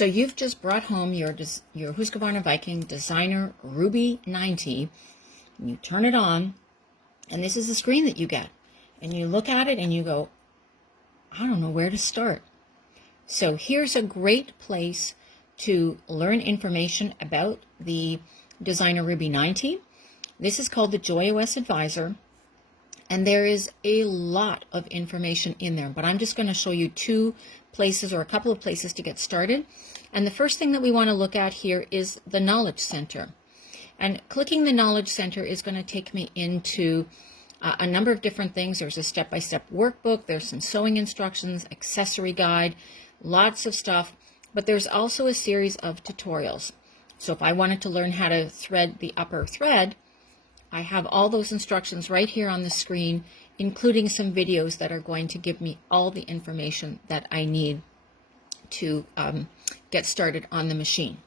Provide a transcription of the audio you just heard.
So you've just brought home your Husqvarna Viking Designer Ruby 90. And you turn it on, and this is the screen that you get. And you look at it and you go, I don't know where to start. So here's a great place to learn information about the Designer Ruby 90. This is called the Joy OS Advisor. And there is a lot of information in there, but I'm just going to show you two places or a couple of places to get started. And the first thing that we want to look at here is the Knowledge Center. And clicking the Knowledge Center is going to take me into a number of different things. There's a step-by-step workbook, there's some sewing instructions, accessory guide, lots of stuff, but there's also a series of tutorials. So if I wanted to learn how to thread the upper thread, I have all those instructions right here on the screen, including some videos that are going to give me all the information that I need to get started on the machine.